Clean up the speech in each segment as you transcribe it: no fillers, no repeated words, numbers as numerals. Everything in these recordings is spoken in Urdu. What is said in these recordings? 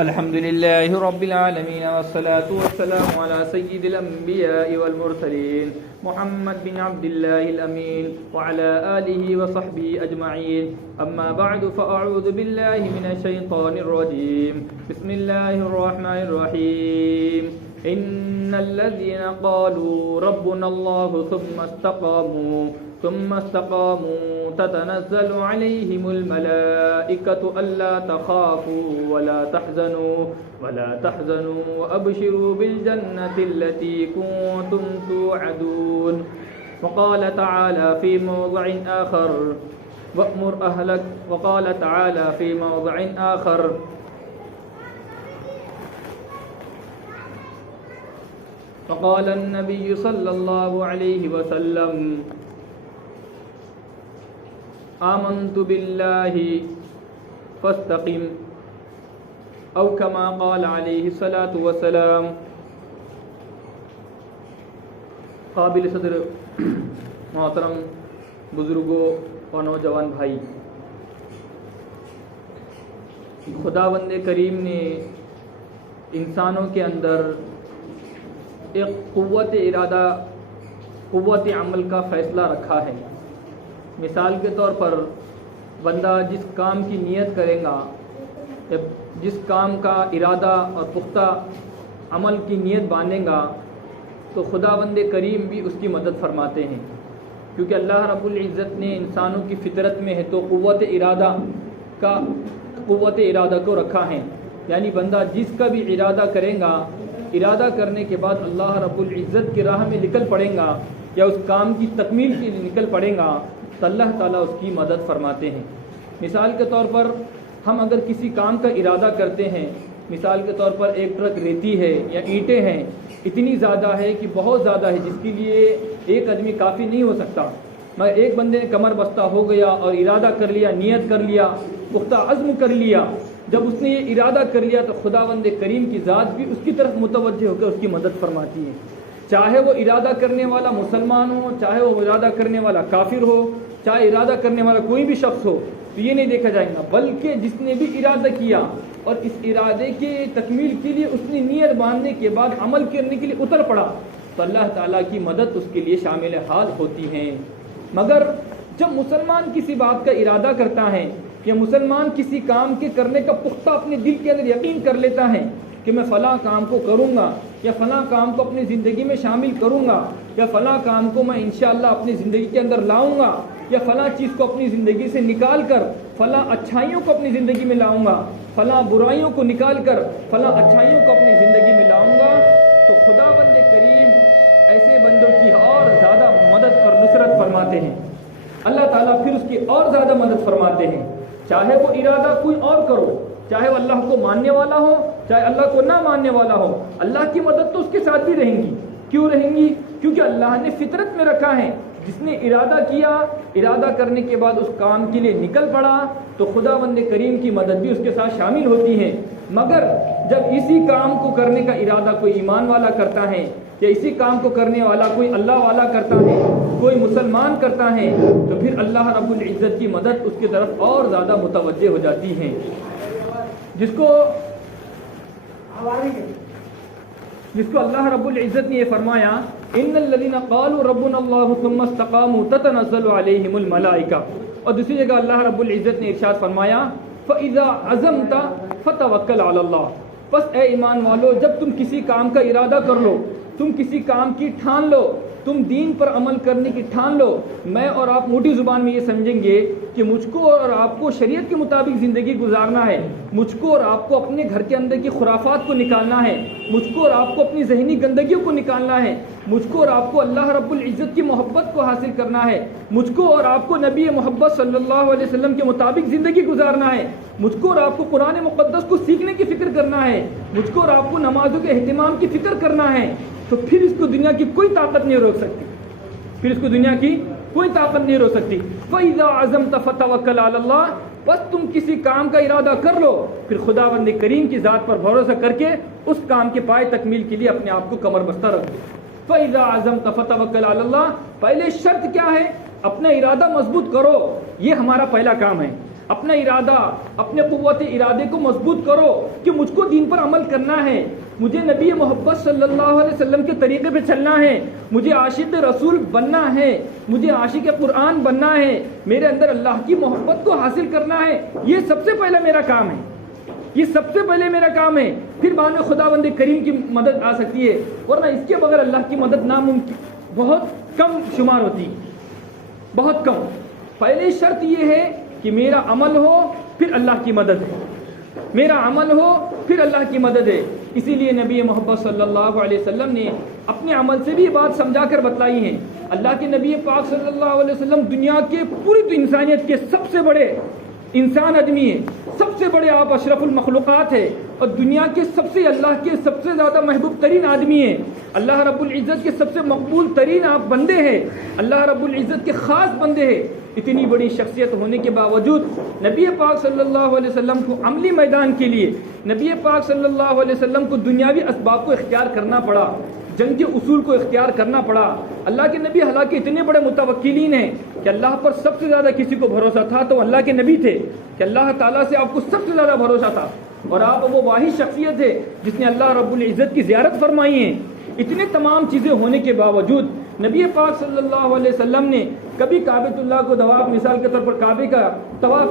الحمد لله رب العالمين والصلاة والسلام على سيد الأنبياء والمرسلين محمد بن عبد الله الأمين وعلى آله وصحبه أجمعين. أما بعد فأعوذ بالله من الشيطان الرجيم. بسم الله الرحمن الرحيم. إن الذين قالوا ربنا الله ثم استقاموا تتنزل عليهم الملائكة ألا تخافوا ولا تحزنوا وأبشروا بالجنة التي كنتم توعدون. وقال تعالى في موضع آخر وأمر أهلك. وقال تعالى في موضع آخر وقال النبي صلى الله عليه وسلم آمنت بالله فاستقم او كما قال عليه الصلاة والسلام. قابل صدر محترم بزرگوں اور نوجوان بھائی، خداوند کریم نے انسانوں کے اندر ایک قوت ارادہ، قوت عمل کا فیصلہ رکھا ہے. مثال کے طور پر بندہ جس کام کی نیت کرے گا، جس کام کا ارادہ اور پختہ عمل کی نیت باندھے گا، تو خداوند کریم بھی اس کی مدد فرماتے ہیں، کیونکہ اللہ رب العزت نے انسانوں کی فطرت میں ہے تو قوت ارادہ کو رکھا ہے. یعنی بندہ جس کا بھی ارادہ کرے گا، ارادہ کرنے کے بعد اللہ رب العزت کی راہ میں نکل پڑے گا یا اس کام کی تکمیل کے لیے نکل پڑے گا تو اللہ تعالیٰ اس کی مدد فرماتے ہیں. مثال کے طور پر ہم اگر کسی کام کا ارادہ کرتے ہیں، مثال کے طور پر ایک ٹرک ریتی ہے یا اینٹیں ہیں، اتنی زیادہ ہے کہ بہت زیادہ ہے، جس کے لیے ایک آدمی کافی نہیں ہو سکتا، مگر ایک بندے نے کمر بستہ ہو گیا اور ارادہ کر لیا، نیت کر لیا، پختہ عزم کر لیا. جب اس نے یہ ارادہ کر لیا تو خداوند کریم کی ذات بھی اس کی طرف متوجہ ہو کر اس کی مدد فرماتی ہے. چاہے وہ ارادہ کرنے والا مسلمان ہو، چاہے وہ ارادہ کرنے والا کافر ہو، چاہے ارادہ کرنے والا کوئی بھی شخص ہو، تو یہ نہیں دیکھا جائے گا، بلکہ جس نے بھی ارادہ کیا اور اس ارادے کے تکمیل کے لیے اس نے نیت باندھنے کے بعد عمل کرنے کے لیے اتر پڑا تو اللہ تعالیٰ کی مدد اس کے لیے شامل حال ہوتی ہے. مگر جب مسلمان کسی بات کا ارادہ کرتا ہے یا مسلمان کسی کام کے کرنے کا پختہ اپنے دل کے اندر یقین کر لیتا ہے کہ میں فلاں کام کو کروں گا یا فلاں کام کو اپنی زندگی میں شامل کروں گا یا فلاں کام کو میں انشاءاللہ اپنی زندگی کے اندر لاؤں گا یا فلاں چیز کو اپنی زندگی سے نکال کر فلاں اچھائیوں کو اپنی زندگی میں لاؤں گا، فلاں برائیوں کو نکال کر فلاں اچھائیوں کو اپنی زندگی میں لاؤں گا، تو خداوند کریم ایسے بندوں کی اور زیادہ مدد اور نصرت فرماتے ہیں. اللہ تعالیٰ پھر اس کی اور زیادہ مدد فرماتے ہیں. چاہے وہ ارادہ کوئی اور کرو، چاہے وہ اللہ کو ماننے والا ہو، چاہے اللہ کو نہ ماننے والا ہو، اللہ کی مدد تو اس کے ساتھ بھی رہیں گی. کیوں رہیں گی؟ کیونکہ اللہ نے فطرت میں رکھا ہے، جس نے ارادہ کیا، ارادہ کرنے کے بعد اس کام کے لیے نکل پڑا تو خداوند کریم کی مدد بھی اس کے ساتھ شامل ہوتی ہے. مگر جب اسی کام کو کرنے کا ارادہ کوئی ایمان والا کرتا ہے یا اسی کام کو کرنے والا کوئی اللہ والا کرتا ہے، کوئی مسلمان کرتا ہے، تو پھر اللہ رب العزت کی مدد اس کی طرف اور زیادہ متوجہ ہو جاتی ہے. جس کو اللہ رب العزت نے یہ فرمایا ان الذين قالوا ربنا الله ثم استقاموا تتنزل عليهم الملائكة، اور دوسری جگہ اللہ رب العزت نے ارشاد فرمایا فاذا عزمت فتوکل علی اللہ. بس اے ایمان والو، جب تم کسی کام کا ارادہ کر لو، تم کسی کام کی ٹھان لو، تم دین پر عمل کرنے کی ٹھان لو، میں اور آپ موٹی زبان میں یہ سمجھیں گے کہ مجھ کو اور آپ کو شریعت کے مطابق زندگی گزارنا ہے، مجھ کو اور آپ کو اپنے گھر کے اندر کی خرافات کو نکالنا ہے، مجھ کو اور آپ کو اپنی ذہنی گندگیوں کو نکالنا ہے، مجھ کو اور آپ کو اللہ رب العزت کی محبت کو حاصل کرنا ہے، مجھ کو اور آپ کو نبی محبت صلی اللہ علیہ وسلم کے مطابق زندگی گزارنا ہے، مجھ کو اور آپ کو قرآن مقدس کو سیکھنے کی فکر کرنا ہے، مجھ کو اور آپ کو نمازوں کے اہتمام کی فکر کرنا ہے، تو پھر اس کو دنیا کی کوئی طاقت نہیں روک سکتی، پھر اس کو دنیا کی کوئی طاقت نہیں روک سکتی. فَإِذَا عَزَمْتَ فَتَوَكَّلْ عَلَى اللَّهِ، بس تم کسی کام کا ارادہ کر لو، پھر خداوند کریم کی ذات پر بھروسہ کر کے اس کام کے پائے تکمیل کے لیے اپنے آپ کو کمر بستہ رکھ دو. فَإِذَا عَزَمْتَ فَتَوَكَّلْ عَلَى اللَّهِ، پہلے شرط کیا ہے؟ اپنا ارادہ مضبوط کرو، یہ ہمارا پہلا کام ہے. اپنا ارادہ، اپنے قوت ارادے کو مضبوط کرو کہ مجھ کو دین پر عمل کرنا ہے، مجھے نبی محبت صلی اللہ علیہ وسلم کے طریقے پہ چلنا ہے، مجھے عاشق رسول بننا ہے، مجھے عاشق قرآن بننا ہے، میرے اندر اللہ کی محبت کو حاصل کرنا ہے. یہ سب سے پہلے میرا کام ہے، یہ سب سے پہلے میرا کام ہے. پھر بعد میں خداوند کریم کی مدد آ سکتی ہے، ورنہ اس کے بغیر اللہ کی مدد ناممکن، بہت کم شمار ہوتی ہے، بہت کم. پہلی شرط یہ ہے کہ میرا عمل ہو پھر اللہ کی مدد ہے، میرا عمل ہو پھر اللہ کی مدد ہے. اسی لیے نبی محبت صلی اللہ علیہ وسلم نے اپنے عمل سے بھی بات سمجھا کر بتلائی ہے. اللہ کے نبی پاک صلی اللہ علیہ وسلم دنیا کے پوری انسانیت کے سب سے بڑے انسان آدمی ہے، سب سے بڑے آپ اشرف المخلوقات ہے، اور دنیا کے سب سے اللہ کے سب سے زیادہ محبوب ترین آدمی ہے، اللہ رب العزت کے سب سے مقبول ترین آپ بندے ہیں، اللہ رب العزت کے خاص بندے ہیں. اتنی بڑی شخصیت ہونے کے باوجود نبی پاک صلی اللہ علیہ وسلم کو عملی میدان کے لیے، نبی پاک صلی اللہ علیہ وسلم کو دنیاوی اسباب کو اختیار کرنا پڑا، جنگ کے اصول کو اختیار کرنا پڑا. اللہ کے نبی حالانکہ اتنے بڑے متوکلین ہیں کہ اللہ پر سب سے زیادہ کسی کو بھروسہ تھا تو اللہ کے نبی تھے، کہ اللہ تعالیٰ سے آپ کو سب سے زیادہ بھروسہ تھا، اور آپ وہ واحد شخصیت ہے جس نے اللہ رب العزت کی زیارت فرمائی ہے. اتنے تمام چیزیں ہونے کے باوجود نبی پاک صلی اللہ علیہ وسلم نے کبھی کعبۃ اللہ کو طواف، مثال کے طور پر کعبے کا طواف،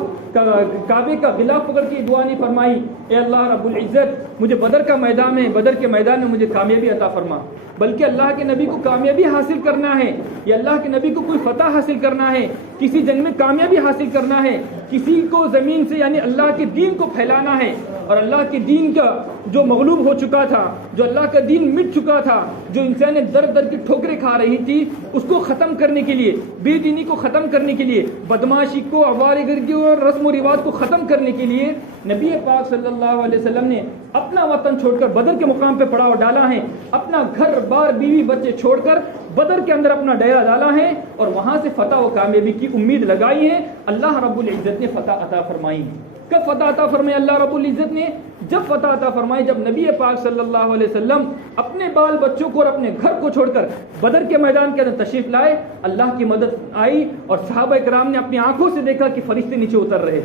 کعبے کا غلاف پکڑ کے دعا نہیں فرمائی اے اللہ رب العزت مجھے بدر کا میدان ہے، بدر کے میدان میں مجھے کامیابی عطا فرما، بلکہ اللہ کے نبی کو کامیابی حاصل کرنا ہے، یا اللہ کے نبی کو کوئی فتح حاصل کرنا ہے، کسی جنگ میں کامیابی حاصل کرنا ہے، کسی کو زمین سے یعنی اللہ کے دین کو پھیلانا ہے، اور اللہ کے دین کا جو مغلوب ہو چکا تھا، جو اللہ کا دین مٹ چکا تھا، جو انسانیت در در کی ٹھوکریں کھا رہی تھی، اس کو ختم کرنے کے لیے، بے دینی کو ختم کرنے کے لیے، بدماشی کو، آوارہ گرگی اور رسم و رواج کو ختم کرنے کے لیے نبی پاک صلی اللہ علیہ وسلم نے اپنا وطن چھوڑ کر بدر کے مقام پہ پڑاؤ ڈالا ہے، اپنا گھر بار بیوی بچے چھوڑ کر بدر کے اندر اپنا ڈیرا ڈالا ہے، اور وہاں سے فتح و کامیابی کی امید لگائی ہے. اللہ رب العزت نے فتح عطا فرمائی. کب فتح عطا فرمائی اللہ رب العزت نے؟ جب فتح عطا فرمائی جب نبی پاک صلی اللہ علیہ وسلم اپنے بال بچوں کو اور اپنے گھر کو چھوڑ کر بدر کے میدان کے اندر تشریف لائے. اللہ کی مدد آئی اور صحابہ کرام نے اپنی آنکھوں سے دیکھا کہ فرشتے نیچے اتر رہے.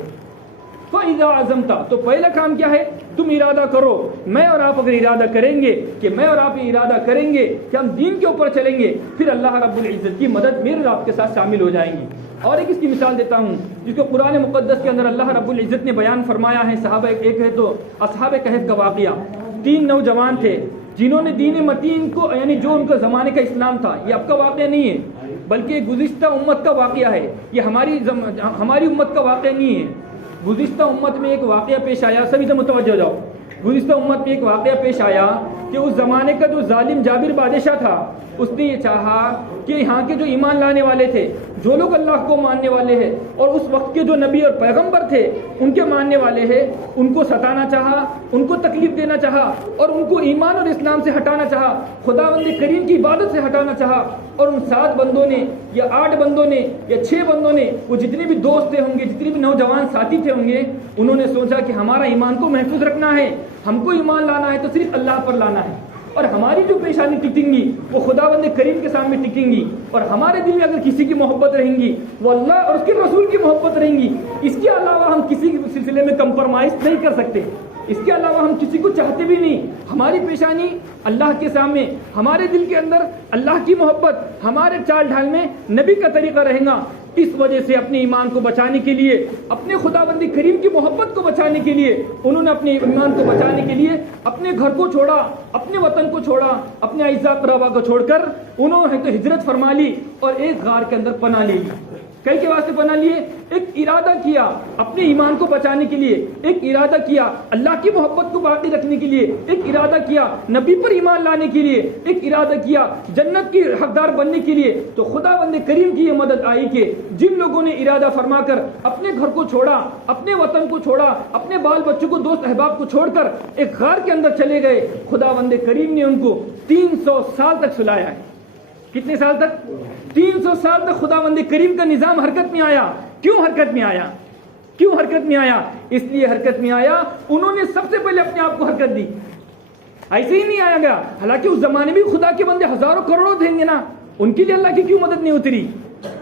فَإِذَا عَزَمْتَ، تو پہلا کام کیا ہے؟ تم ارادہ کرو. میں اور آپ اگر ارادہ کریں گے کہ میں اور آپ ارادہ کریں گے کہ ہم دین کے اوپر چلیں گے، پھر اللہ رب العزت کی مدد میرے اور آپ کے ساتھ شامل ہو جائیں گی. اور ایک اس کی مثال دیتا ہوں جس کو قرآن مقدس کے اندر اللہ رب العزت نے بیان فرمایا ہے. صحابہ ایک ہے تو اصحاب کہف کا واقعہ. 3 نوجوان تھے جنہوں نے دین متین کو، یعنی جو ان کا زمانے کا اسلام تھا، یہ اب کا واقعہ نہیں ہے بلکہ گزشتہ امت کا واقعہ ہے، یہ ہماری امت کا واقعہ نہیں ہے. گزشتہ امت میں ایک واقعہ پیش آیا، سبھی سے متوجہ ہو جاؤ. گزشتہ امت میں ایک واقعہ پیش آیا کہ اس زمانے کا جو ظالم جابر بادشاہ تھا، اس نے یہ چاہا کہ یہاں کے جو ایمان لانے والے تھے، جو لوگ اللہ کو ماننے والے ہیں اور اس وقت کے جو نبی اور پیغمبر تھے ان کے ماننے والے ہیں، ان کو ستانا چاہا، ان کو تکلیف دینا چاہا اور ان کو ایمان اور اسلام سے ہٹانا چاہا، خداوند کریم کی عبادت سے ہٹانا چاہا. اور ان 7 بندوں نے یا 8 بندوں نے یا 6 بندوں نے، وہ جتنے بھی دوست تھے ہوں گے، جتنے بھی نوجوان ساتھی تھے ہوں گے، انہوں نے سوچا کہ ہمارا ایمان کو محفوظ رکھنا ہے، ہم کو ایمان لانا ہے تو صرف اللہ پر لانا ہے، اور ہماری جو پیشانی ٹکیں گی وہ خداوند کریم کے سامنے ٹکیں گی، اور ہمارے دل میں اگر کسی کی محبت رہیں گی وہ اللہ اور اس کے رسول کی محبت رہیں گی. اس کے علاوہ ہم کسی سلسلے میں کمپرومائز نہیں کر سکتے، اس کے علاوہ ہم کسی کو چاہتے بھی نہیں. ہماری پیشانی اللہ کے سامنے، ہمارے دل کے اندر اللہ کی محبت، ہمارے چال ڈھال میں نبی کا طریقہ رہے گا. اس وجہ سے اپنے ایمان کو بچانے کے لیے، اپنے خداوند کریم کی محبت کو بچانے کے لیے، انہوں نے اپنے ایمان کو بچانے کے لیے اپنے گھر کو چھوڑا، اپنے وطن کو چھوڑا، اپنے اعزاء قرابہ کو چھوڑ کر انہوں نے تو ہجرت فرما لی اور ایک غار کے اندر پناہ لی. کئی کے واسطے پناہ لیے؟ ایک ارادہ کیا اپنے ایمان کو بچانے کے لیے، ایک ارادہ کیا اللہ کی محبت کو باقی رکھنے کے لیے، ایک ارادہ کیا نبی پر ایمان لانے کے لیے، ایک ارادہ کیا جنت کی حقدار بننے کے لیے. تو خداوند کریم کی یہ مدد آئی کہ جن لوگوں نے ارادہ فرما کر اپنے گھر کو چھوڑا، اپنے وطن کو چھوڑا، اپنے بال بچوں کو، دوست احباب کو چھوڑ کر ایک غار کے اندر چلے گئے، خداوند کریم نے ان کو 300 سال تک سلایا ہے. کتنے سال تک؟ 300 سال تک خداوند کریم کا نظام حرکت میں آیا. کیوں حرکت میں آیا؟ کیوں حرکت میں آیا؟ اس لیے حرکت میں آیا انہوں نے سب سے پہلے اپنے آپ کو حرکت دی. ایسے ہی نہیں آیا گیا. حالانکہ اس زمانے میں خدا کے بندے ہزاروں کروڑوں تھے نا، ان کے لیے اللہ کی کیوں مدد نہیں اتری؟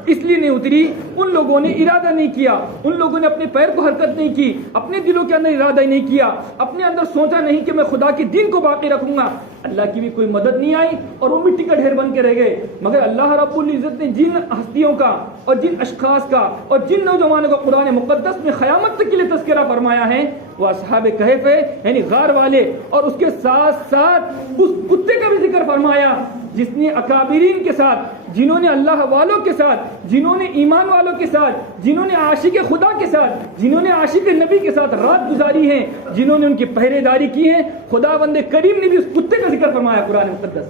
اس لیے نہیں اتری، ان لوگوں نے ارادہ نہیں کیا، ان لوگوں نے اپنے پیر کو حرکت نہیں کی، اپنے دلوں کے اندر ارادہ نہیں کیا، اپنے اندر سوچا نہیں کہ میں خدا کے دین کو باقی رکھوں گا، اللہ کی بھی کوئی مدد نہیں آئی اور وہ مٹی کا ڈھیر بن کے رہ گئے۔ مگر اللہ رب العزت نے جن ہستیوں کا اور جن اشخاص کا اور جن نوجوانوں کا قرآن مقدس میں قیامت تک کے لیے تذکرہ فرمایا ہے وہ اصحاب کہف ہے، یعنی غار والے، اور اس کے ساتھ ساتھ اس کتے کا بھی ذکر فرمایا جس نے اکابرین کے ساتھ، جنہوں نے اللہ والوں کے ساتھ، جنہوں نے ایمان والوں کے ساتھ، جنہوں نے عاشق خدا کے ساتھ، جنہوں نے عاشق نبی کے ساتھ رات گزاری ہے، جنہوں نے ان کی پہرے داری کی ہے، خدا بند کریم نے بھی اس کتے کا ذکر فرمایا قرآن مقدس۔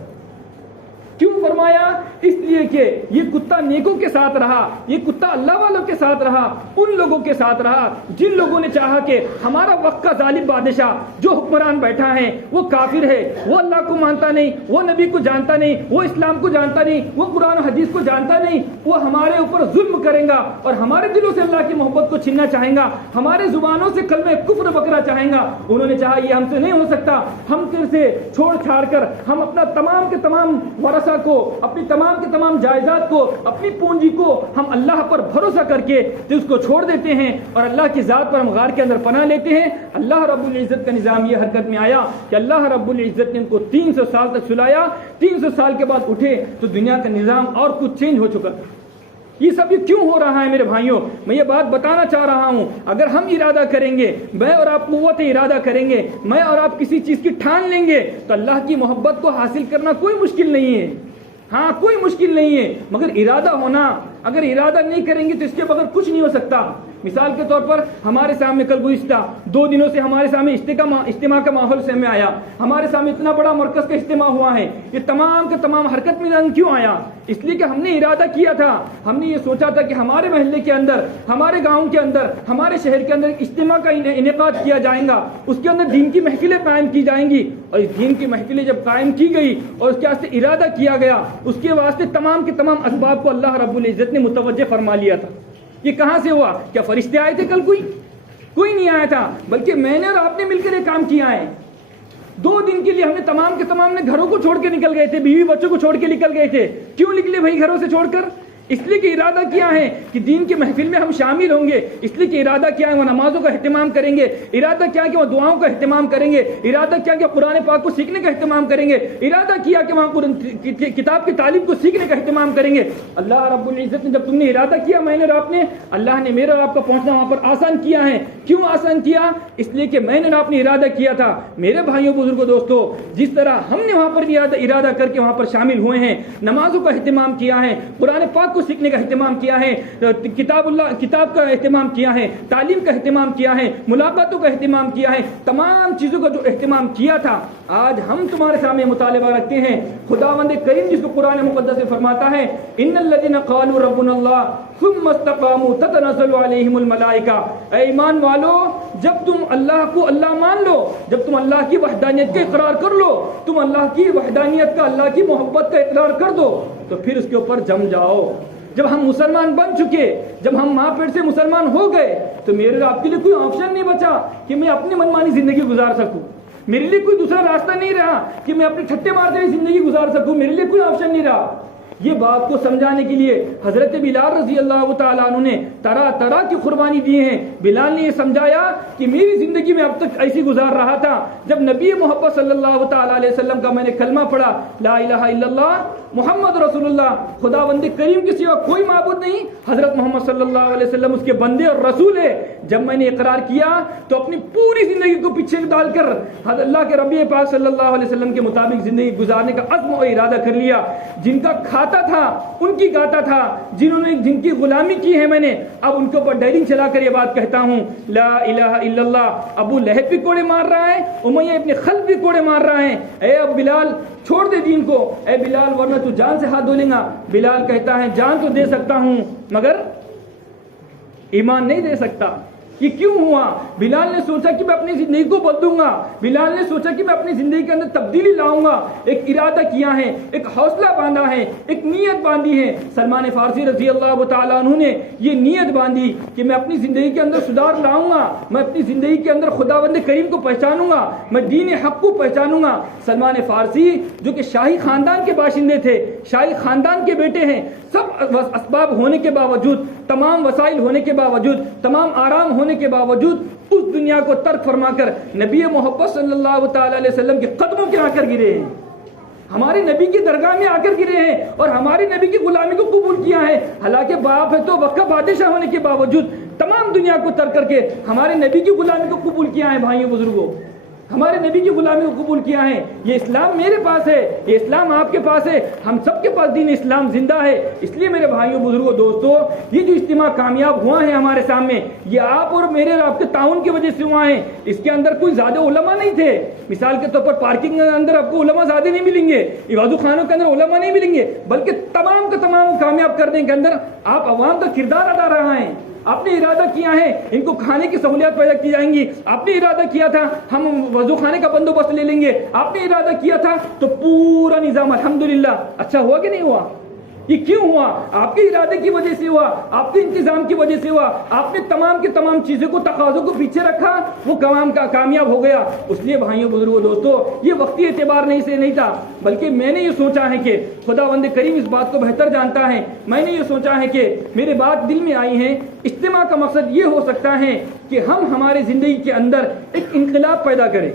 کیوں فرمایا؟ اس لیے کہ یہ کتا نیکوں کے ساتھ رہا، یہ کتا اللہ والوں کے ساتھ رہا، ان لوگوں کے ساتھ رہا جن لوگوں نے چاہا کہ ہمارا وقت کا ظالم بادشاہ جو حکمران بیٹھا ہے وہ کافر ہے، وہ اللہ کو مانتا نہیں، وہ نبی کو جانتا نہیں، وہ اسلام کو جانتا نہیں، وہ قرآن و حدیث کو جانتا نہیں، وہ ہمارے اوپر ظلم کرے گا اور ہمارے دلوں سے اللہ کی محبت کو چھیننا چاہیں گا، ہمارے زبانوں سے کلمہ کفر بکرا چاہیں گا۔ انہوں نے چاہا یہ ہم سے نہیں ہو سکتا، ہم تیر سے چھوڑ چھاڑ کر ہم اپنا تمام کے تمام ورثہ کو، اپنی تمام کے تمام جائیداد کو، اپنی پونجی کو ہم اللہ پر بھروسہ کر کے اس کو چھوڑ دیتے ہیں اور اللہ کی ذات پر ہم غار کے اندر پناہ لیتے ہیں۔ اللہ رب العزت کا نظام یہ حرکت میں آیا کہ اللہ رب العزت نے ان کو 300 سال تک سلایا، 300 سال کے بعد اٹھے تو دنیا کا نظام اور کچھ چینج ہو چکا تھا۔ یہ سب یہ کیوں ہو رہا ہے میرے بھائیوں؟ میں یہ بات بتانا چاہ رہا ہوں، اگر ہم ارادہ کریں گے، میں اور آپ قوت ارادہ کریں گے، میں اور آپ کسی چیز کی ٹھان لیں گے تو اللہ کی محبت کو حاصل کرنا کوئی مشکل نہیں ہے، ہاں کوئی مشکل نہیں ہے، مگر ارادہ ہونا، اگر ارادہ نہیں کریں گے تو اس کے بغیر کچھ نہیں ہو سکتا۔ مثال کے طور پر ہمارے سامنے کل گزشتہ 2 دنوں سے ہمارے سامنے اجتماع کا ماحول سے ہمیں آیا، ہمارے سامنے اتنا بڑا مرکز کا اجتماع ہوا ہے، یہ تمام کا تمام حرکت میں کیوں آیا؟ اس لیے کہ ہم نے ارادہ کیا تھا، ہم نے یہ سوچا تھا کہ ہمارے محلے کے اندر، ہمارے گاؤں کے اندر، ہمارے شہر کے اندر اجتماع کا انعقاد کیا جائے گا، اس کے اندر دین کی محفلیں قائم کی جائیں گی، اور اس دین کی محفلیں جب قائم کی گئی اور اس کے واسطے ارادہ کیا گیا، اس کے واسطے تمام کے تمام اسباب کو اللہ رب العزت نے متوجہ فرما لیا تھا۔ یہ کہاں سے ہوا؟ کیا فرشتے آئے تھے کل؟ کوئی نہیں آیا تھا، بلکہ میں نے اور آپ نے مل کر یہ کام کیا ہے۔ 2 دن کے لیے ہم نے تمام کے تمام نے گھروں کو چھوڑ کے نکل گئے تھے، بیوی بچوں کو چھوڑ کے نکل گئے تھے۔ کیوں نکلے بھائی گھروں سے چھوڑ کر؟ اس لیے کہ ارادہ کیا ہے کہ دین کے محفل میں ہم شامل ہوں گے، اس لیے کہ ارادہ کیا ہے وہ نمازوں کا اہتمام کریں گے، ارادہ کیا ہے کہ وہ دعاؤں کا اہتمام کریں گے، ارادہ کیا کہ قرآن پاک کو سیکھنے کا اہتمام کریں گے، ارادہ کیا کہ وہاں کتاب کی تعلیم کو سیکھنے کا اہتمام کریں گے۔ اللہ رب العزت نے جب تم نے ارادہ کیا، میں نے اور آپ نے، اللہ نے میرا اور آپ کا پہنچنا وہاں پر آسان کیا ہے۔ کیوں آسان کیا؟ اس لیے کہ میں نے اور آپ نے ارادہ کیا تھا۔ میرے بھائیوں بزرگوں دوستوں، جس طرح ہم نے وہاں پر ارادہ کر کے وہاں پر شامل ہوئے ہیں، نمازوں کا اہتمام کیا ہے، قرآن پاک کو سیکھنے کا اہتمام کیا ہے، کتاب کا اہتمام کیا ہے، تعلیم کا اہتمام کیا ہے، ملاقاتوں کا اہتمام کیا ہے، تمام چیزوں کا جو اہتمام کیا تھا، آج ہم تمہارے سامنے مطالبہ رکھتے ہیں۔ خداوند کریم جس کو قرآن مقدس میں فرماتا ہے ان الذين قالوا ربنا الله ثم استقاموا تتنزل عليهم الملائکہ، اے ایمان والو جب تم اللہ کو اللہ مان لو، جب تم اللہ کی وحدانیت کا اقرار کر لو، تم اللہ کی وحدانیت کا، اللہ کی محبت کا اقرار کر دو تو پھر اس کے اوپر جم جاؤ۔ جب ہم مسلمان بن چکے، جب ہم ماں پیٹ سے مسلمان ہو گئے تو میرے آپ کے لیے کوئی آپشن نہیں بچا کہ میں اپنی منمانی زندگی گزار سکوں، میرے لیے کوئی دوسرا راستہ نہیں رہا کہ میں اپنے ٹھٹے مارتے ہوئے زندگی گزار سکوں، میرے لیے کوئی آپشن نہیں رہا۔ یہ بات کو سمجھانے کے لیے حضرت بلال رضی اللہ تعالیٰ عنہ نے طرح طرح کی قربانی دی ہیں۔ بلال نے یہ سمجھایا کہ میری زندگی میں اب تک ایسی گزار رہا تھا، جب نبی محبت صلی اللہ تعالیٰ علیہ وسلم کا میں نے کلمہ پڑھا، لا الہ الا اللہ محمد رسول اللہ، خداوند کریم کے سوا کوئی معبود نہیں، حضرت محمد صلی اللہ علیہ وسلم اس کے بندے اور رسول ہے، جب میں نے اقرار کیا تو اپنی پوری زندگی کو پیچھے ڈال کر اللہ کے ربی پاک صلی اللہ علیہ وسلم کے مطابق زندگی گزارنے کا عزم و ارادہ کر لیا۔ جن کا کھاتا تھا ان کی گاتا تھا، جن کی غلامی کی ہے میں نے، اب ان کے اوپر ڈائرنگ چلا کر یہ بات کہتا ہوں، لا الہ الا اللہ۔ ابو لہب بھی کوڑے مار رہا ہے، امیہ ابن خلف بھی کوڑے مار رہا ہے، اے اب بلال چھوڑ دے دین کو، اے بلال ورنہ تو جان سے ہاتھ دھو لیں گا۔ بلال کہتا ہے جان تو دے سکتا ہوں مگر ایمان نہیں دے سکتا۔ یہ کیوں ہوا؟ بلال نے سوچا کہ میں اپنی زندگی کو بدلوں گا، بلال نے سوچا کہ میں اپنی زندگی کے اندر تبدیلی لاؤں گا، ایک ارادہ کیا ہے، ایک حوصلہ باندھا ہے، ایک نیت باندھی ہے۔ سلمان فارسی رضی اللہ تعالیٰ عنہ نے یہ نیت باندھی کہ میں اپنی زندگی کے اندر سدھار لاؤں گا، میں اپنی زندگی کے اندر خداوند کریم کو پہچانوں گا، میں دین حق کو پہچانوں گا۔ سلمان فارسی جو کہ شاہی خاندان کے باشندے تھے، شاہی خاندان کے بیٹے ہیں، سب اسباب ہونے کے باوجود، تمام وسائل ہونے کے باوجود، تمام آرام ہونے کے باوجود اس دنیا کو ترک فرما کر نبی محبت صلی اللہ تعالی علیہ وسلم کے قدموں کے آ کر گرے ہیں، ہمارے نبی کی درگاہ میں آ کر گرے ہیں اور ہمارے نبی کی غلامی کو قبول کیا ہے۔ حالانکہ باپ ہے تو وقت بادشاہ ہونے کے باوجود تمام دنیا کو ترک کر کے ہمارے نبی کی غلامی کو قبول کیا ہے۔ بھائیوں بزرگوں، ہمارے نبی کی غلامی کو قبول کیا ہے۔ یہ اسلام میرے پاس ہے، یہ اسلام آپ کے پاس ہے، ہم سب کے پاس دین اسلام زندہ ہے۔ اس لیے میرے بھائیوں بزرگوں دوستوں، یہ جو اجتماع کامیاب ہوا ہے ہمارے سامنے، یہ آپ اور میرے اور آپ کے تعاون کی وجہ سے ہوا ہے۔ اس کے اندر کوئی زیادہ علماء نہیں تھے، مثال کے طور پر پارکنگ کے اندر آپ کو علماء زیادہ نہیں ملیں گے، عبادت خانوں کے اندر علماء نہیں ملیں گے، بلکہ تمام کا تمام کامیاب کرنے کے اندر آپ عوام کا کردار ادا رہا ہے۔ آپ نے ارادہ کیا ہے ان کو کھانے کی سہولیات پیدا کی جائیں گی، آپ نے ارادہ کیا تھا ہم وضو خانے کا بندوبست لے لیں گے، آپ نے ارادہ کیا تھا، تو پورا نظام الحمدللہ اچھا ہوا کہ نہیں ہوا؟ یہ کیوں ہوا؟ آپ کے ارادے کی وجہ سے ہوا، آپ کے انتظام کی وجہ سے ہوا، آپ نے تمام کی تمام چیزوں کو، تقاضوں کو پیچھے رکھا، وہ کام کا کامیاب ہو گیا۔ اس لیے بھائیوں بزرگوں دوستوں، یہ وقتی اعتبار نہیں تھا، بلکہ میں نے یہ سوچا ہے کہ خداوند کریم اس بات کو بہتر جانتا ہے، میں نے یہ سوچا ہے کہ میرے بات دل میں آئی ہے، اجتماع کا مقصد یہ ہو سکتا ہے کہ ہم ہماری زندگی کے اندر ایک انقلاب پیدا کریں،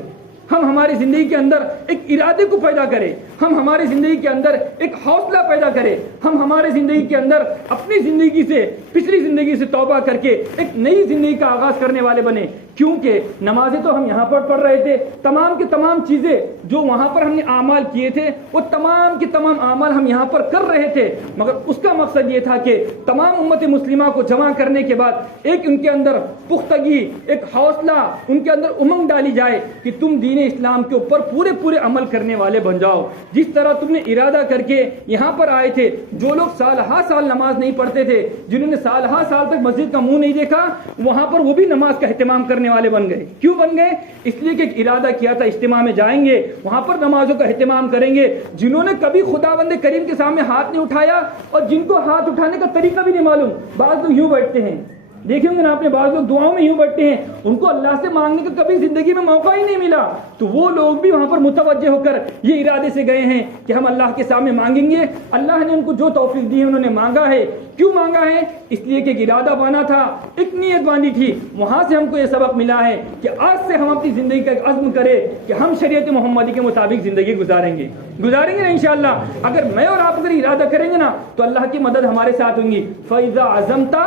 ہم ہماری زندگی کے اندر ایک ارادے کو پیدا کریں، ہم ہماری زندگی کے اندر ایک حوصلہ پیدا کریں، ہم ہماری زندگی کے اندر اپنی زندگی سے، پچھلی زندگی سے توبہ کر کے ایک نئی زندگی کا آغاز کرنے والے بنے۔ کیونکہ نمازیں تو ہم یہاں پر پڑھ رہے تھے، تمام کی تمام چیزیں جو وہاں پر ہم نے اعمال کیے تھے وہ تمام کی تمام اعمال ہم یہاں پر کر رہے تھے، مگر اس کا مقصد یہ تھا کہ تمام امت مسلمہ کو جمع کرنے کے بعد ایک ان کے اندر پختگی، ایک حوصلہ، ان کے اندر امنگ ڈالی جائے کہ تم دین اسلام کے اوپر پورے عمل کرنے والے بن جاؤ۔ جس طرح تم نے ارادہ کر کے یہاں پر آئے تھے، جو لوگ سال ہا سال نماز نہیں پڑھتے تھے، جنہوں نے سال ہا سال تک مسجد کا منہ نہیں دیکھا، وہاں پر وہ بھی نماز کا اہتمام کرنے والے بن گئے۔ کیوں بن گئے؟ اس لیے کہ ایک ارادہ کیا تھا اجتماع میں جائیں گے، وہاں پر نمازوں کا اہتمام کریں گے۔ جنہوں نے کبھی خداوند کریم کے سامنے ہاتھ نہیں اٹھایا اور جن کو ہاتھ اٹھانے کا طریقہ بھی نہیں معلوم، بعض لوگ یوں بیٹھتے ہیں، دیکھیں گے نا آپ نے، بعض لوگ دعاؤں میں یوں بیٹھتے ہیں، ان کو اللہ سے مانگنے کا کبھی زندگی میں موقع ہی نہیں ملا، تو وہ لوگ بھی وہاں پر متوجہ ہو کر یہ ارادے سے گئے ہیں کہ ہم اللہ کے سامنے مانگیں گے۔ اللہ نے ان کو جو توفیق دی ہے انہوں نے مانگا ہے۔ کیوں مانگا ہے؟ اس لیے کہ ایک ارادہ بانا تھا، ایک نیت باندھی تھی۔ وہاں سے ہم کو یہ سبق ملا ہے کہ آج سے ہم اپنی زندگی کا ایک عزم کریں کہ ہم شریعت محمدی کے مطابق زندگی گزاریں گے نا انشاءاللہ۔ اگر میں اور آپ اگر ارادہ کریں گے نا تو اللہ کی مدد ہمارے ساتھ ہوں گی۔ فَإِذَا عَزَمْتَ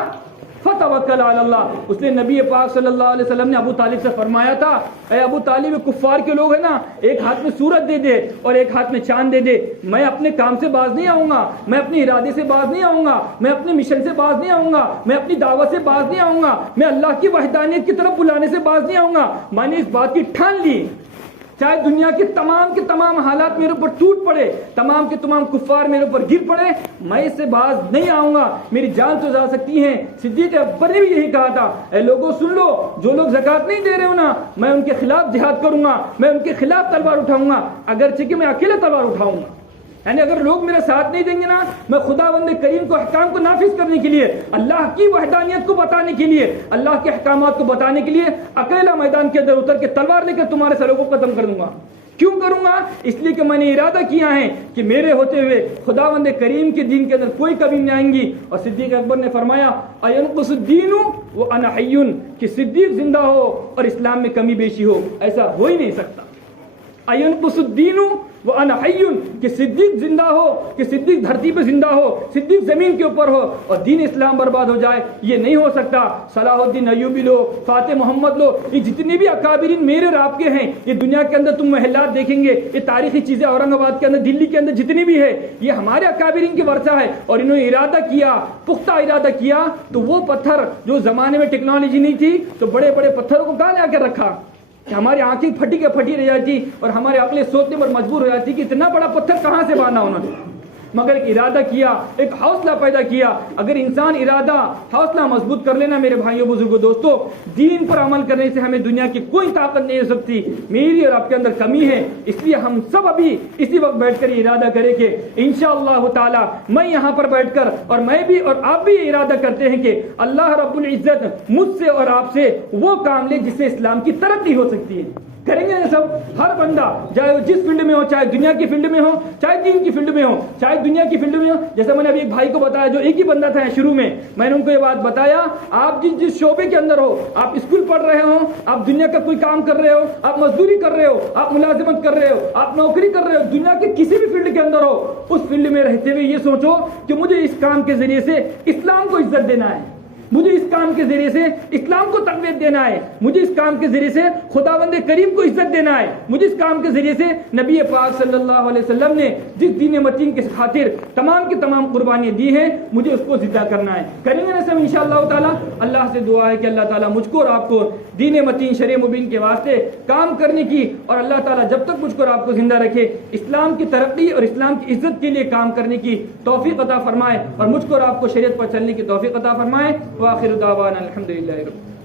فتوکل علی اللہ۔ اس لیے نبی پاک صلی اللہ علیہ وسلم نے ابو طالب سے فرمایا تھا، اے ابو طالب، کفار کے لوگ ہیں نا، ایک ہاتھ میں سورج دے دے اور ایک ہاتھ میں چاند دے دے، میں اپنے کام سے باز نہیں آؤں گا، میں اپنے ارادے سے باز نہیں آؤں گا، میں اپنے مشن سے باز نہیں آؤں گا، میں اپنی دعوت سے باز نہیں آؤں گا، میں اللہ کی وحدانیت کی طرف بلانے سے باز نہیں آؤں گا۔ میں نے اس بات کی ٹھان لی، چاہے دنیا کے تمام حالات میرے اوپر ٹوٹ پڑے، تمام کے تمام کفار میرے اوپر گر پڑے، میں اس سے باز نہیں آؤں گا، میری جان تو جا سکتی ہے۔ صدیق اکبر نے بھی یہی کہا تھا، اے لوگوں سن لو، جو لوگ زکوٰۃ نہیں دے رہے ہو نا، میں ان کے خلاف جہاد کروں گا، میں ان کے خلاف تلوار اٹھاؤں گا، اگرچہ کہ میں اکیلا تلوار اٹھاؤں گا۔ یعنی اگر لوگ میرا ساتھ نہیں دیں گے نا، میں خداوند کریم کو احکام کو نافذ کرنے کے لیے، اللہ کی وحدانیت کو بتانے کے لیے، اللہ کے احکامات کو بتانے کے لیے اکیلا میدان کے اندر اتر کے تلوار لے کر تمہارے سروں کو ختم کر دوں گا۔ کیوں کروں گا؟ اس لیے کہ میں نے ارادہ کیا ہے کہ میرے ہوتے ہوئے خداوند کریم کے دین کے اندر کوئی کمی نہیں آئیں گی۔ اور صدیق اکبر نے فرمایا، اَيَنْقُصُ الدِّينُ وَأَنَا حَيٌّ، کہ صدیق زندہ ہو اور اسلام میں کمی بیشی ہو، ایسا ہو ہی نہیں سکتا۔ اَيَنْقُصُ الدِّينُ وَأَنَا حَيٌّ، کہ صدیق زندہ ہو، کہ صدیق دھرتی پہ زندہ ہو، صدیق زمین کے اوپر ہو اور دین اسلام برباد ہو جائے، یہ نہیں ہو سکتا۔ صلاح الدین ایوبی لو، فاتح محمد لو، یہ جتنے بھی اکابرین میرے اور آپ کے ہیں، یہ دنیا کے اندر تم محلات دیکھیں گے، یہ تاریخی چیزیں اورنگ آباد کے اندر، دلی کے اندر جتنی بھی ہے، یہ ہمارے اکابرین کے ورثہ ہے۔ اور انہوں نے ارادہ کیا، پختہ ارادہ کیا، تو وہ پتھر جو زمانے میں ٹیکنالوجی نہیں تھی تو بڑے بڑے پتھروں کو کہاں لا کے رکھا کہ ہماری آنکھیں پھٹی کے پھٹی رہ جاتی اور ہماری عقلیں سوچنے پر مجبور ہو جاتی کہ اتنا بڑا پتھر کہاں سے باندھا انہوں نے۔ مگر ایک ارادہ کیا, ایک حوصلہ پیدا کیا. اگر انسان ارادہ حوصلہ مضبوط کر لینا میرے بھائیوں بزرگوں دوستوں, دین پر عمل کرنے سے ہمیں دنیا کی کوئی طاقت نہیں ہو سکتی. میری اور آپ کے اندر کمی ہے, اس لیے ہم سب ابھی اسی وقت بیٹھ کر یہ ارادہ کریں کہ انشاءاللہ تعالی میں یہاں پر بیٹھ کر اور میں بھی اور آپ بھی یہ ارادہ کرتے ہیں کہ اللہ رب العزت مجھ سے اور آپ سے وہ کام لے جس سے اسلام کی ترقی ہو سکتی ہے. کریں گے یہ سب, ہر بندہ چاہے وہ جس فیلڈ میں ہو, چاہے دنیا کی فیلڈ میں ہو, چاہے دین کی فیلڈ میں ہو, چاہے دنیا کی فیلڈ میں ہو. جیسے میں نے ابھی ایک بھائی کو بتایا جو ایک ہی بندہ تھا شروع میں نے ان کو یہ بات بتایا, آپ جس شعبے کے اندر ہو, آپ اسکول پڑھ رہے ہو, آپ دنیا کا کوئی کام کر رہے ہو, آپ مزدوری کر رہے ہو, آپ ملازمت کر رہے ہو, آپ نوکری کر رہے ہو, دنیا کے کسی بھی فیلڈ کے اندر ہو, اس فیلڈ میں رہتے ہوئے یہ سوچو کہ مجھے اس کام کے ذریعے سے اسلام کو عزت دینا ہے, مجھے اس کام کے ذریعے سے اسلام کو تقویت دینا ہے, مجھے اس کام کے ذریعے سے خداوند کریم کو عزت دینا ہے, مجھے اس کام کے ذریعے سے نبی پاک صلی اللہ علیہ وسلم نے جس دین متین کی خاطر تمام کی تمام قربانیاں دی ہیں مجھے اس کو زندہ کرنا ہے. کریں گے نا سب انشاءاللہ تعالی. اللہ سے دعا ہے کہ اللہ تعالیٰ مجھ کو اور آپ کو دین متین شرع مبین کے واسطے کام کرنے کی, اور اللہ تعالیٰ جب تک مجھ کو اور آپ کو زندہ رکھے اسلام کی ترقی اور اسلام کی عزت کے لیے کام کرنے کی توفیق عطا فرمائے, اور مجھ کو اور آپ کو شریعت پر چلنے کی توفیق عطا فرمائے. وآخر دعوانا الحمدللہ رب